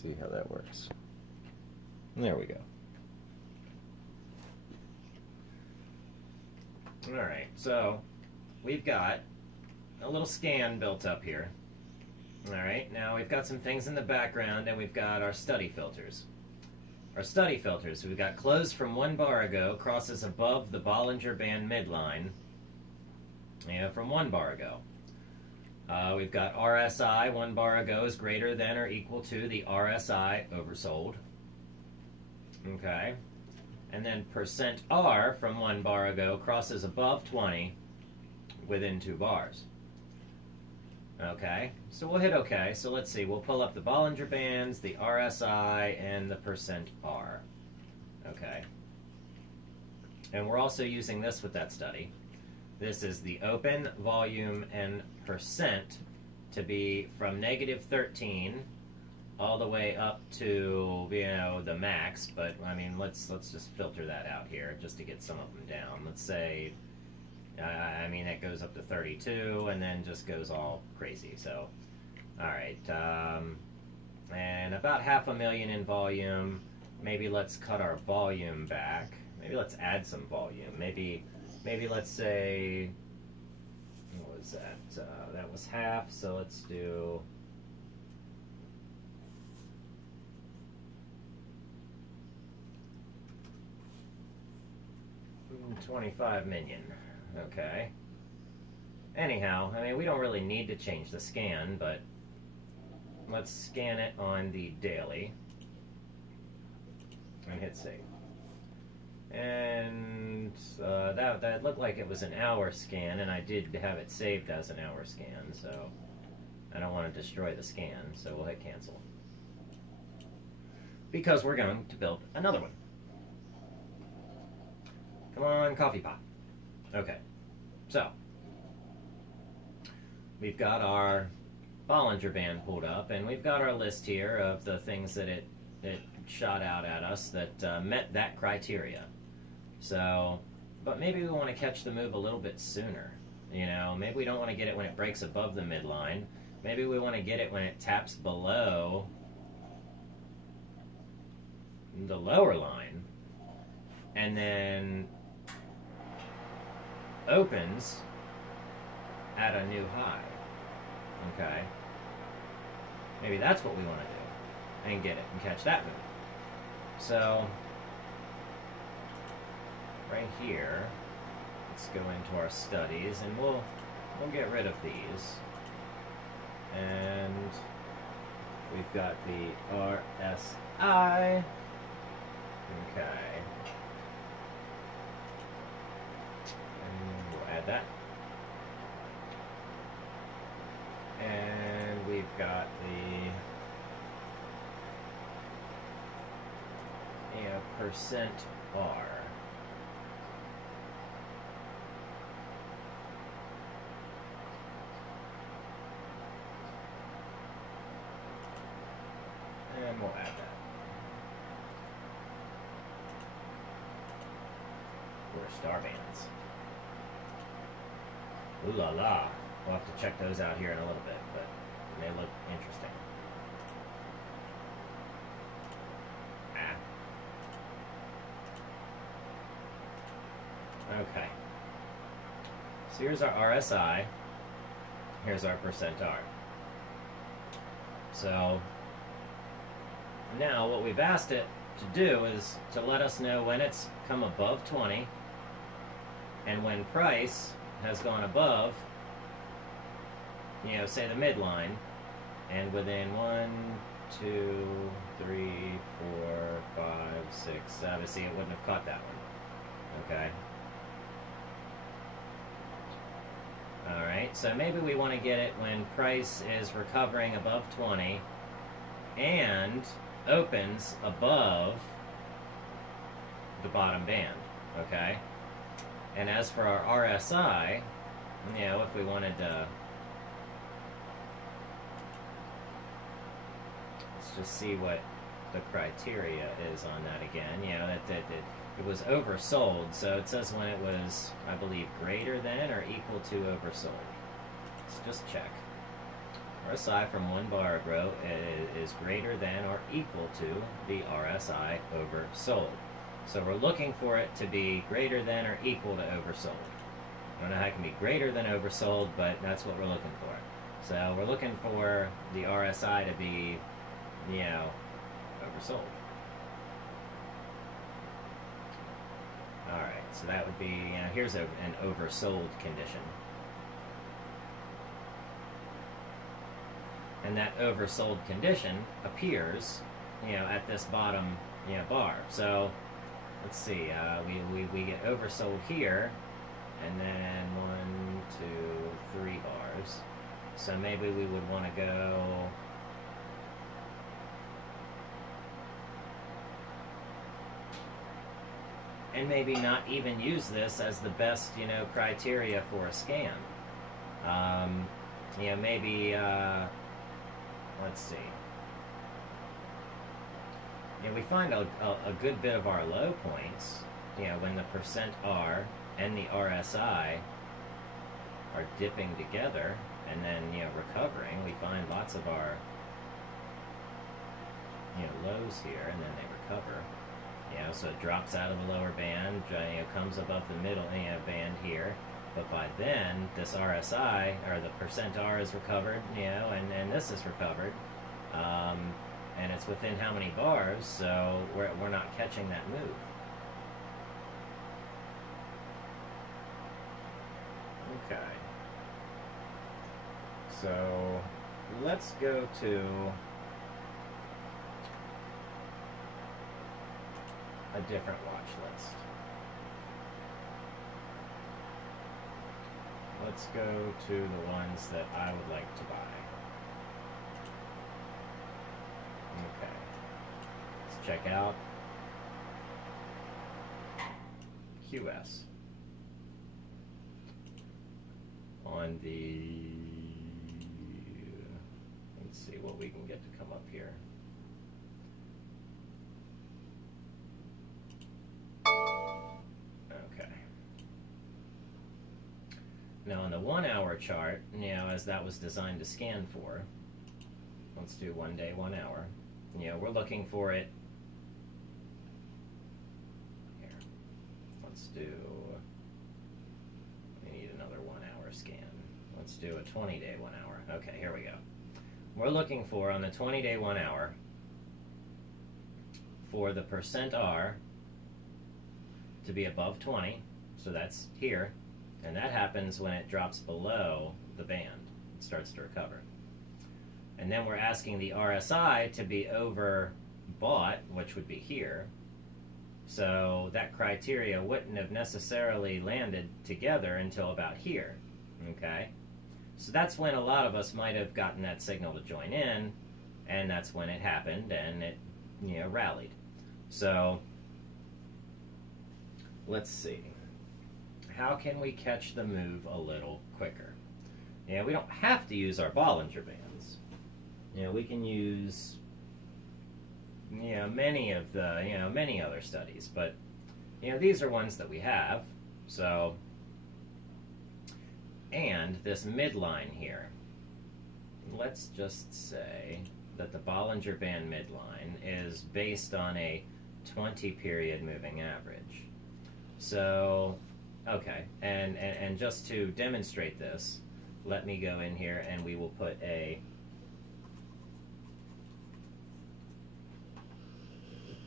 see how that works. There we go. Alright, so we've got a little scan built up here. Alright, now we've got some things in the background, and we've got our study filters. Our study filters, we've got closed from 1 bar ago, crosses above the Bollinger Band midline, from 1 bar ago. We've got RSI, 1 bar ago is greater than or equal to the RSI oversold. Okay. And then percent %R from 1 bar ago crosses above 20 within 2 bars. Okay, so we'll hit OK. So let's see, we'll pull up the Bollinger Bands, the RSI, and the percent %R. Okay. And we're also using this with that study. This is the open, volume, and percent to be from -13 all the way up to, the max, but I mean, let's just filter that out here just to get some of them down. Let's say, I mean, it goes up to 32 and then just goes all crazy. So, all right, and about 500,000 in volume. Maybe let's cut our volume back. Maybe let's add some volume. Maybe let's say, what was that? That was half. So let's do. 25 million. Okay. Anyhow, I mean, we don't really need to change the scan, but let's scan it on the daily and hit save. And that looked like it was an hour scan, and I did have it saved as an hour scan, so I don't want to destroy the scan, so we'll hit cancel. Because we're going to build another one. Come on, coffee pot. Okay, so we've got our Bollinger Band pulled up, and we've got our list here of the things that it shot out at us that met that criteria. So, but maybe we want to catch the move a little bit sooner. Maybe we don't want to get it when it breaks above the midline. Maybe we want to get it when it taps below the lower line, and then opens at a new high. Okay. Maybe that's what we want to do, and get it and catch that move. So right here, let's go into our studies, and we'll get rid of these. And we've got the RSI. Okay. And we'll add that. And we've got the percent %R. And we'll add that. We're star bands. Ooh la la. We'll have to check those out here in a little bit, but they look interesting. Okay. So here's our RSI. Here's our percent %R. So now what we've asked it to do is to let us know when it's come above 20 and when price has gone above, say the midline, and within 1, 2, 3, 4, 5, 6, 7. See, it wouldn't have caught that one. Okay. Alright, so maybe we want to get it when price is recovering above 20 and opens above the bottom band. Okay? And as for our RSI, if we wanted to, let's just see what the criteria is on that again. It was oversold, so it says when it was, I believe, greater than or equal to oversold. Let's just check. RSI from one bar of growth is greater than or equal to the RSI oversold. So we're looking for it to be greater than or equal to oversold. I don't know how it can be greater than oversold, but that's what we're looking for. So we're looking for the RSI to be, oversold. Alright, so that would be, here's an oversold condition. And that oversold condition appears, at this bottom, bar. So, let's see, we get oversold here, and then 1, 2, 3 bars. So maybe we would want to go and maybe not even use this as the best, criteria for a scan. Maybe, let's see. We find a good bit of our low points, when the percent R and the RSI are dipping together and then, recovering. We find lots of our, lows here, and then they recover. So it drops out of the lower band, comes above the middle band here. But by then, this RSI, or the percent R, is recovered, and this is recovered. And it's within how many bars, so we're not catching that move. Okay. So let's go to a different watch list. Let's go to the ones that I would like to buy. Okay. Let's check out QS. On the, let's see what we can get to come up here. Okay. Now on the 1 hour chart, as that was designed to scan for, let's do 1 day, 1 hour. We're looking for it here. Let's do, we need another 1 hour scan. Let's do a 20-day 1 hour. Okay, here we go. We're looking for, on the 20-day 1 hour, for the percent R to be above 20, so that's here, and that happens when it drops below the band. It starts to recover. And then we're asking the RSI to be overbought, which would be here. So that criteria wouldn't have necessarily landed together until about here. Okay? So that's when a lot of us might have gotten that signal to join in, and that's when it happened, and it, rallied. So let's see. How can we catch the move a little quicker? We don't have to use our Bollinger Bands. We can use, many of the, many other studies, but, these are ones that we have. So, and this midline here, let's just say that the Bollinger Band midline is based on a 20-period moving average. So, okay, and just to demonstrate this, let me go in here and we will put a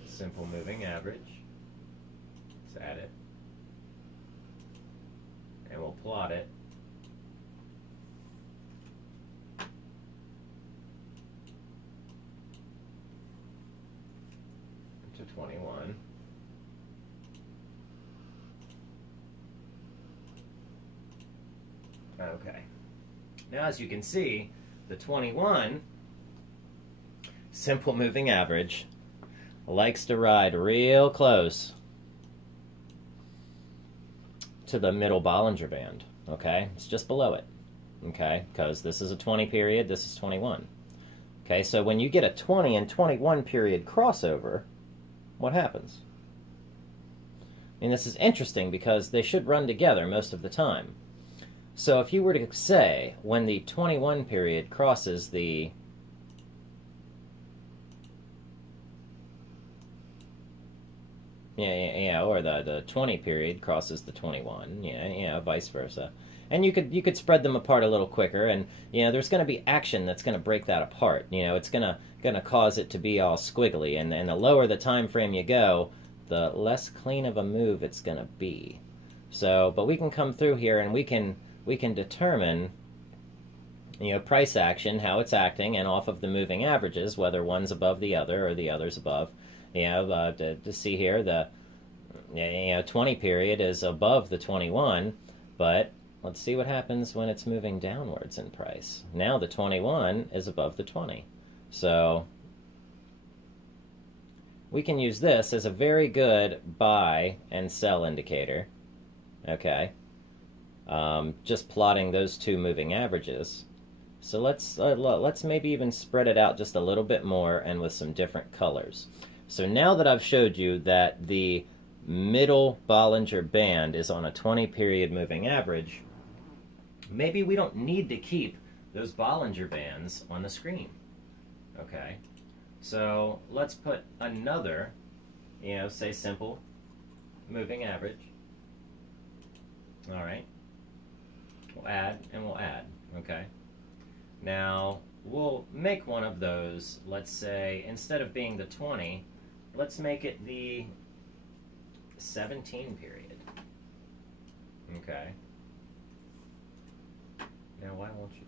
simple moving average. Let's add it. And we'll plot it. To 21. Okay. Now, as you can see, the 21 simple moving average likes to ride real close to the middle Bollinger Band. Okay? It's just below it. Okay? Because this is a 20 period, this is 21. Okay, so when you get a 20 and 21 period crossover, what happens? And this is interesting because they should run together most of the time. So if you were to say when the 21 period crosses the or the 20 period crosses the 21, vice versa. And you could spread them apart a little quicker, and there's going to be action that's going to break that apart. It's going to cause it to be all squiggly, and the lower the time frame you go, the less clean of a move it's going to be. So, but we can come through here and we can determine price action, how it's acting, and off of the moving averages, whether one's above the other or the other's above. To see here, the 20 period is above the 21, but let's see what happens when it's moving downwards in price. Now the 21 is above the 20. So we can use this as a very good buy and sell indicator. Okay. Just plotting those two moving averages. So let's maybe even spread it out just a little bit more and with some different colors. So now that I've showed you that the middle Bollinger Band is on a 20 period moving average, maybe we don't need to keep those Bollinger Bands on the screen. Okay, so let's put another, say simple moving average. All right, we'll add and we'll add. Okay, now we'll make one of those, let's say, instead of being the 20, let's make it the 17 period. Okay. Now, why won't you?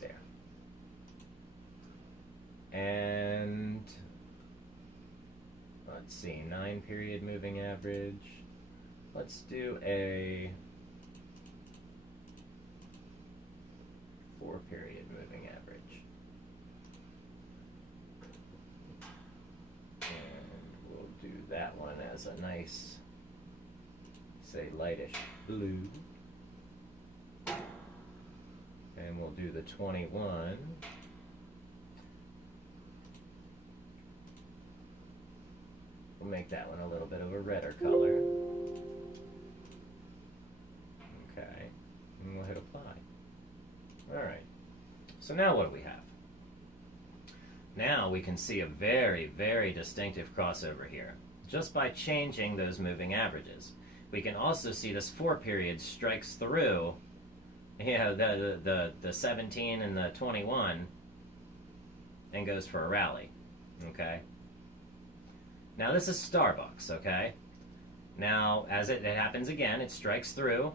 There. And let's see, 9 period moving average. Let's do a 4 period moving average. That one as a nice, say, lightish blue. And we'll do the 21. We'll make that one a little bit of a redder color. Okay, and we'll hit apply. All right, so now what do we have? Now we can see a very, very distinctive crossover here, just by changing those moving averages. We can also see this 4 period strikes through the 17 and the 21 and goes for a rally. Okay. Now this is Starbucks. Okay. Now as it happens again, it strikes through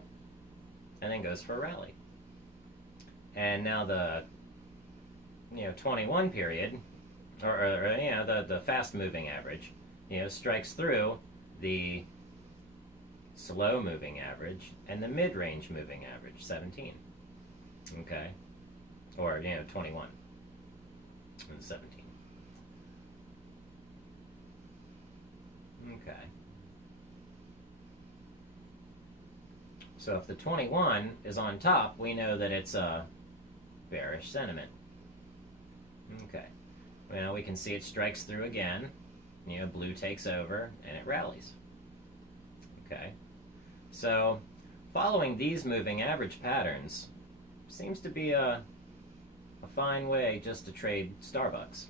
and then goes for a rally. And now the 21 period, or the fast moving average, strikes through the slow moving average and the mid-range moving average, 17. Okay, or 21 and 17. Okay. So if the 21 is on top, we know that it's a bearish sentiment. Okay. Well, we can see it strikes through again. Blue takes over and it rallies. Okay. So following these moving average patterns seems to be a fine way just to trade Starbucks.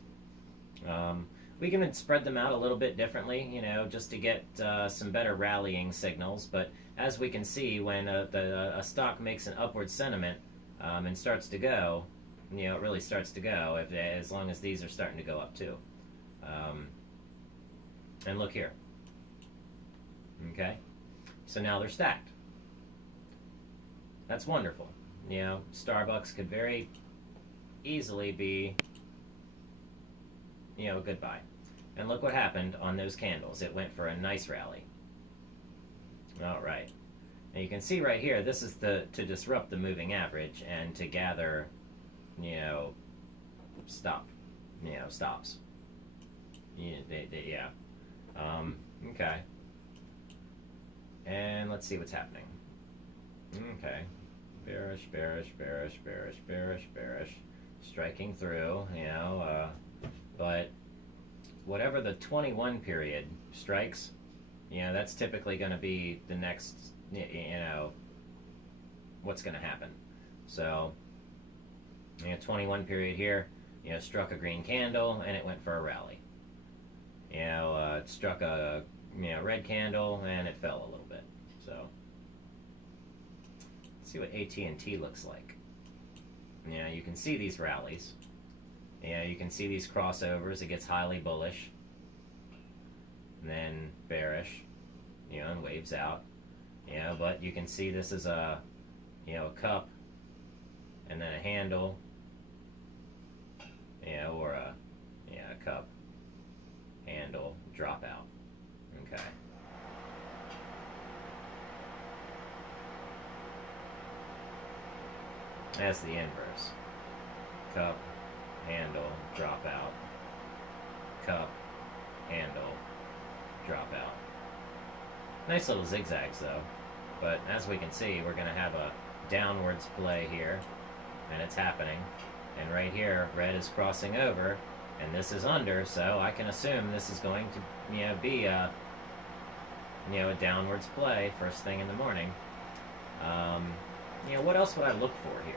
We can spread them out a little bit differently, just to get some better rallying signals. But as we can see, when a stock makes an upward sentiment and starts to go, it really starts to go as long as these are starting to go up too. And look here. Okay, so now they're stacked. That's wonderful. Starbucks could very easily be, a good buy. And look what happened on those candles. It went for a nice rally. All right. Now you can see right here, this is to disrupt the moving average and to gather, stops. Yeah. Okay. And let's see what's happening. Okay. Bearish, bearish, bearish, bearish, bearish, bearish. Striking through, but whatever the 21 period strikes, that's typically going to be the next, what's going to happen. So, 21 period here, struck a green candle and it went for a rally. It struck a red candle and it fell a little bit. So, let's see what AT&T looks like. You can see these rallies. You can see these crossovers. It gets highly bullish, and then bearish, and waves out. But you can see this is a cup, and then a handle, or a cup, handle, drop out. Okay. That's the inverse. Cup, handle, drop out. Cup, handle, drop out. Nice little zigzags though. But as we can see, we're going to have a downwards play here, and it's happening. And right here, red is crossing over, and this is under, so I can assume this is going to be a downwards play first thing in the morning. What else would I look for here?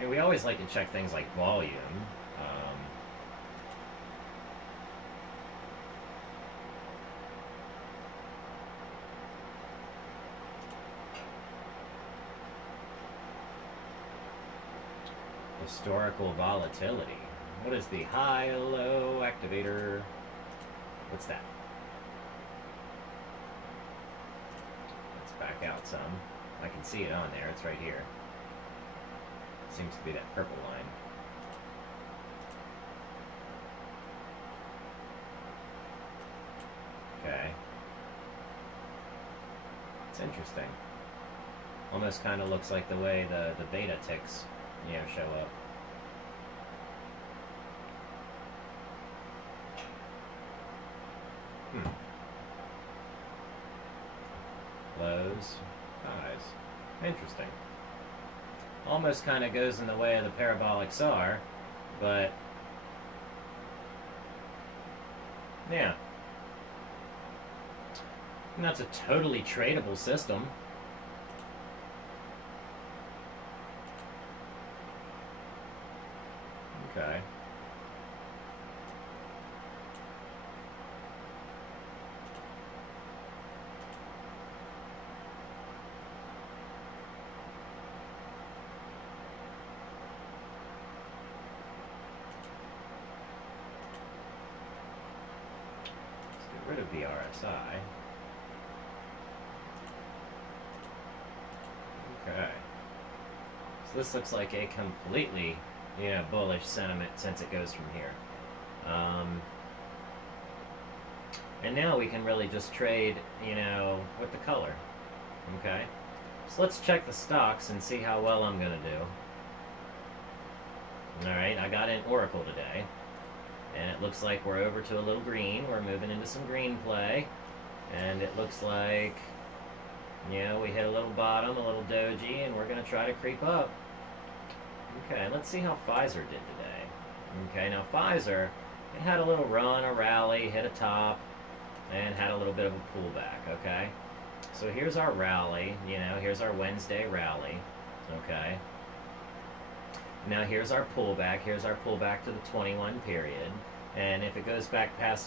Okay. We always like to check things like volume. Historical volatility. What is the high-low activator? What's that? Let's back out some. I can see it on there. It's right here. Seems to be that purple line. Okay. It's interesting. Almost kind of looks like the way the beta ticks show up. Lows, highs. Interesting. Almost kind of goes in the way of the parabolic SAR, but yeah. And that's a totally tradable system. Okay. Let's get rid of the RSI. Okay. So this looks like a completely bullish sentiment since it goes from here. And now we can really just trade, with the color. Okay? So let's check the stocks and see how well I'm going to do. Alright, I got in Oracle today. And it looks like we're over to a little green. We're moving into some green play. And it looks like, we hit a little bottom, a little doji, and we're going to try to creep up. Okay, let's see how Pfizer did today. Okay, now Pfizer, it had a little run, a rally, hit a top, and had a little bit of a pullback, okay? So here's our rally, here's our Wednesday rally, okay? Now here's our pullback to the 21 period, and if it goes back past here,